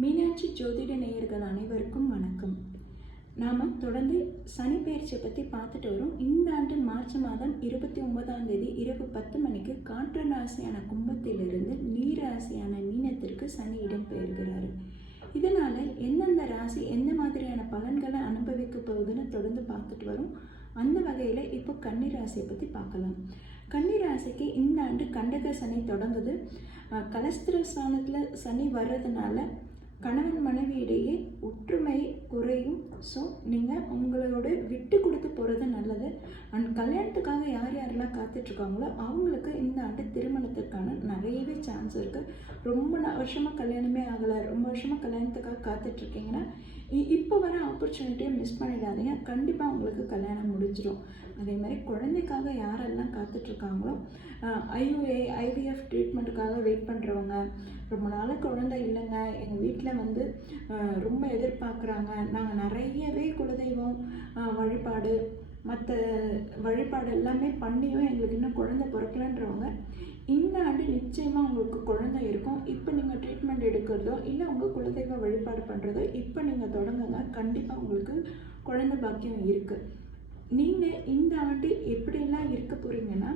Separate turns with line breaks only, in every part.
மீனாட்சி ஜோதிட நேயர்கள் அனைவருக்கும் வணக்கம். நாம் தொடர்ந்து சனி பயிற்சியை பற்றி பார்த்துட்டு வரோம். இந்த ஆண்டு மார்ச் மாதம் இருபத்தி ஒன்பதாம் தேதி இரவு பத்து மணிக்கு காற்று ராசியான கும்பத்திலிருந்து நீர் ராசியான மீனத்திற்கு சனி இடம்பெயர்கிறாரு. இதனால் எந்தெந்த ராசி எந்த மாதிரியான பலன்களை அனுபவிக்க போகுதுன்னு தொடர்ந்து பார்த்துட்டு வரும். அந்த வகையில் இப்போ கன்னி ராசியை பற்றி பார்க்கலாம். கன்னி ராசிக்கு இந்த ஆண்டு கண்டக சனி தொடங்குது. கலஸ்திர ஸ்தானத்தில் சனி வர்றதுனால கணவன் மனைவி இடையே ஒற்றுமை குறையும். ஸோ நீங்கள் உங்களோட விட்டு கொடுத்து போகிறது நல்லது. அண்ட் கல்யாணத்துக்காக யார் யாரெல்லாம் காத்துட்ருக்காங்களோ அவங்களுக்கு இந்த ஆண்டு திருமணத்துக்கான நிறையவே சான்ஸ் இருக்குது ரொம்ப வருஷமாக கல்யாணமே ஆகலை. ரொம்ப வருஷமாக கல்யாணத்துக்காக காத்துட்ருக்கீங்கன்னா இப்போ வர ஆப்பர்ச்சுனிட்டியை மிஸ் பண்ணிடாதீங்க. கண்டிப்பாக உங்களுக்கு கல்யாணம் முடிஞ்சிடும் அதே மாதிரி குழந்தைக்காக யாரெல்லாம் காத்துட்ருக்காங்களோ ஐயுஏ ஐவிஎஃப் ட்ரீட்மெண்ட்டுக்காக வெயிட் பண்ணுறவங்க ரொம்ப நாளாக குழந்தை இல்லைங்க. எங்கள் வீட்டில் வந்து ரொம்ப எதிர்பார்க்குறாங்க. நாங்கள் நிறையவே குலதெய்வம் வழிபாடு மற்ற வழிபாடு எல்லாமே பண்ணியும் எங்களுக்கு இன்னும் குழந்தை பிறக்கலன்றவங்க இந்த ஆண்டு நிச்சயமாக உங்களுக்கு குழந்தை இருக்கும். இப்போ நீங்கள் ட்ரீட்மெண்ட் எடுக்கிறதோ இல்லை உங்கள் குலதெய்வ வழிபாடு பண்ணுறதோ இப்போ நீங்கள் தொடங்குங்க. கண்டிப்பாக உங்களுக்கு குழந்தை பாக்கியம் இருக்குது நீங்கள் இந்த ஆண்டு எப்படியெல்லாம் இருக்கு போகிறீங்கன்னா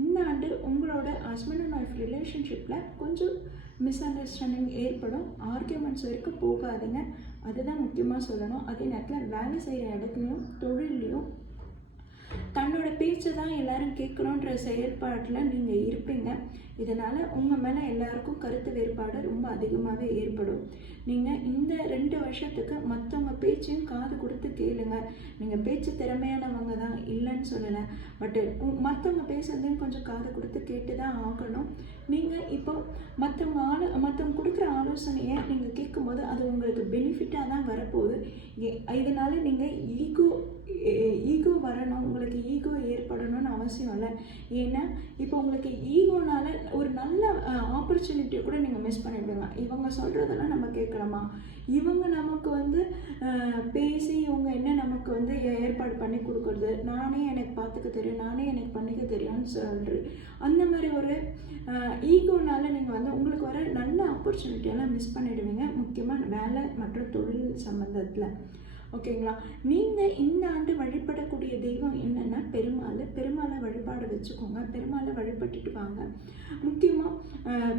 இந்த ஆண்டு உங்களோட ஹஸ்பண்ட் அண்ட் ஒய்ஃப் ரிலேஷன்ஷிப்பில் கொஞ்சம் மிஸ் அண்டர்ஸ்டாண்டிங் ஏற்படும். ஆர்கியூமெண்ட்ஸ் வரைக்கும் போகாதுங்க. அதுதான் முக்கியமாக சொல்லணும். அதே நேரத்தில் வேலை செய்கிற இடத்துலையும் தொழில்லையும் தன்னோட பேச்சை தான் எல்லாரும் கேட்கணுன்ற செயற்பாட்டில் நீங்கள் இருப்பீங்க. இதனால் உங்கள் மேலே எல்லாருக்கும் கருத்து வேறுபாடு ரொம்ப அதிகமாகவே ஏற்படும். நீங்கள் இந்த ரெண்டு வருஷத்துக்கு மற்றவங்க பேச்சையும் காது கொடுத்து கேளுங்க. நீங்கள் பேச்சு திறமையானவங்க தான் இல்லைன்னு சொல்லலை. பட்டு மற்றவங்க பேசுறதையும் கொஞ்சம் காது கொடுத்து கேட்டு தான் ஆகணும். நீங்கள் இப்போ மற்றவங்க மற்றவங்க கொடுக்குற ஆலோசனையை நீங்கள் கேட்கும்போது அது உங்களுக்கு பெனிஃபிட்டாக தான் வரப்போகுது. இதனால் இதனால நீங்கள் ஈகோ ஈகோ வரணும் உங்களுக்கு ஈகோ ஏற்படணும்னு அவசியம் இல்லை ஏன்னா இப்போ உங்களுக்கு ஈகோனால ஒரு நல்ல ஆப்பர்ச்சுனிட்டியை கூட நீங்கள் மிஸ் பண்ணிவிடுங்க இவங்க சொல்கிறதெல்லாம் நம்ம கேட்கலாமா இவங்க நமக்கு வந்து பேசி இவங்க என்ன நமக்கு வந்து ஏ- ஏற்பாடு பண்ணி கொடுக்குறது? நானே எனக்கு பார்த்துக்க தெரியும் நானே எனக்கு பண்ணிக்க தெரியும்னு சொல்கிறேன் அந்த மாதிரி ஒரு ஈகோனால நீங்கள் வந்து உங்களுக்கு வர நல்ல ஆப்பர்ச்சுனிட்டியெல்லாம் மிஸ் பண்ணிடுவீங்க. முக்கியமாக வேலை மற்றும் தொழில் சம்மந்தத்தில் ஓகேங்களா? நீங்கள் இந்த ஆண்டு வழிபடக்கூடிய தெய்வம் என்னென்னா பெருமாள் பெருமாளை வழிபாடு வச்சுக்கோங்க. பெருமாளை வழிபட்டுட்டு வாங்க. முக்கியமாக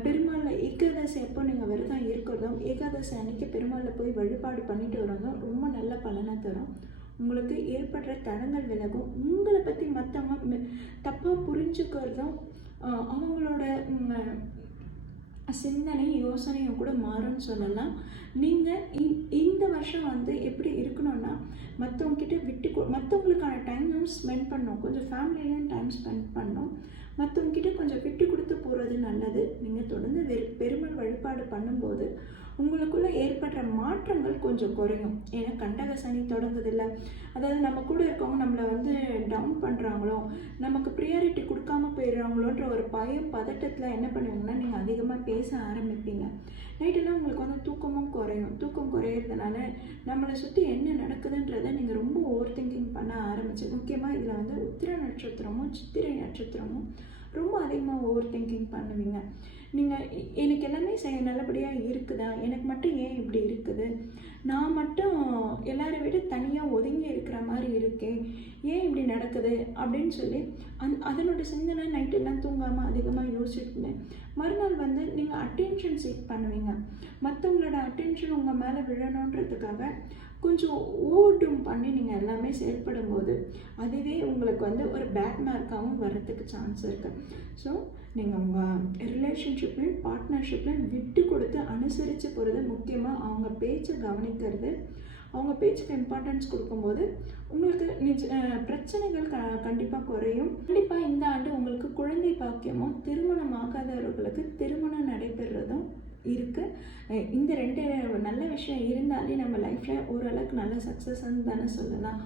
பெருமாளை ஏகாதசி எப்போ நீங்கள் விரதம் இருக்கிறதோ ஏகாதசி அன்னைக்கு பெருமாளை போய் வழிபாடு பண்ணிட்டு வரதும் ரொம்ப நல்ல பலனை தரும். உங்களுக்கு ஏற்படுற தடங்கள் விலகும். உங்களை பற்றி மற்றவங்க தப்பாக புரிஞ்சுக்கிறதும் அவங்களோட சிந்தனை யோசனை மாறும்னு சொல்லலாம். நீங்கள் இந்த வருஷம் வந்து எப்படி இருக்கணும்னா மற்றவங்கக்கிட்ட விட்டு மற்றவங்களுக்கான டைமும் ஸ்பெண்ட் பண்ணோம். கொஞ்சம் ஃபேமிலியிலையும் டைம் ஸ்பெண்ட் பண்ணோம். மற்றவங்கக்கிட்ட கொஞ்சம் விட்டு கொடுத்து போகிறது நல்லது. நீங்கள் தொடர்ந்து வெறு பெருமாள் வழிபாடு பண்ணும்போது உங்களுக்குள்ளே ஏற்படுற மாற்றங்கள் கொஞ்சம் குறையும். ஏன்னா கண்டக சனி தொடங்குதில்ல. அதாவது நம்ம கூட இருக்கவங்க நம்மளை வந்து டவுன் பண்ணுறாங்களோ நமக்கு ப்ரியாரிட்டி கொடுக்காம போயிடுறாங்களோன்ற ஒரு பயம் பதட்டத்தில் என்ன பண்ணுவீங்கன்னா நீங்கள் அதிகமாக பேச ஆரம்பிப்பீங்க. நைட்டெல்லாம் உங்களுக்கு வந்து தூக்கமும் குறையும். தூக்கம் குறையிறதுனால நம்மளை சுற்றி என்ன நடக்குதுன்றதை நீங்கள் ரொம்ப ஓவர் திங்கிங் பண்ண ஆரம்பிச்சு முக்கியமாக இதில் வந்து உத்திர நட்சத்திரமும் சித்திரை நட்சத்திரமும் ரொம்ப அதிகமாக ஓவர் திங்கிங் பண்ணுவீங்க நீங்கள் எனக்கு எல்லாமே செய்ய நல்லபடியாக இருக்குதா? எனக்கு மட்டும் ஏன் இப்படி இருக்குது? நான் மட்டும் எல்லாரை விட தனியாக ஒதுங்கி இருக்கிற மாதிரி இருக்கேன். ஏன் இப்படி நடக்குது? அப்படின்னு சொல்லி அந் அதனோட சிந்தனை நைட்டெல்லாம் தூங்காமல் அதிகமாக யோசிச்சுட்டு மறுநாள் வந்து நீங்கள் அட்டென்ஷன் சீக் பண்ணுவீங்க. மற்றவங்க டென்ஷன் உங்கள் மேலே விழணுன்றதுக்காக கொஞ்சம் ஓவர்டூம் பண்ணி நீங்கள் எல்லாமே செயல்படும் போது அதுவே உங்களுக்கு வந்து ஒரு பேட் மார்க்காகவும் வர்றதுக்கு சான்ஸ் இருக்குது ஸோ நீங்கள் உங்கள் ரிலேஷன்ஷிப்லையும் பார்ட்னர்ஷிப்லையும் விட்டு கொடுத்து அனுசரித்து போகிறது முக்கியமாக அவங்க பேச்சை கவனிக்கிறது. அவங்க பேச்சுக்கு இம்பார்ட்டன்ஸ் கொடுக்கும்போது உங்களுக்கு நிஜ பிரச்சனைகள் க கண்டிப்பாக குறையும். கண்டிப்பாக இந்த ஆண்டு உங்களுக்கு குழந்தை பாக்கியமும் திருமணம் ஆகாதவர்களுக்கு திருமணம் இந்த ரெண்டு நல்ல விஷயம் இருந்தாலே நம்ம லைஃப்பில் ஓரளவுக்கு நல்ல சக்ஸஸ்ன்னு தானே சொல்லலாம்.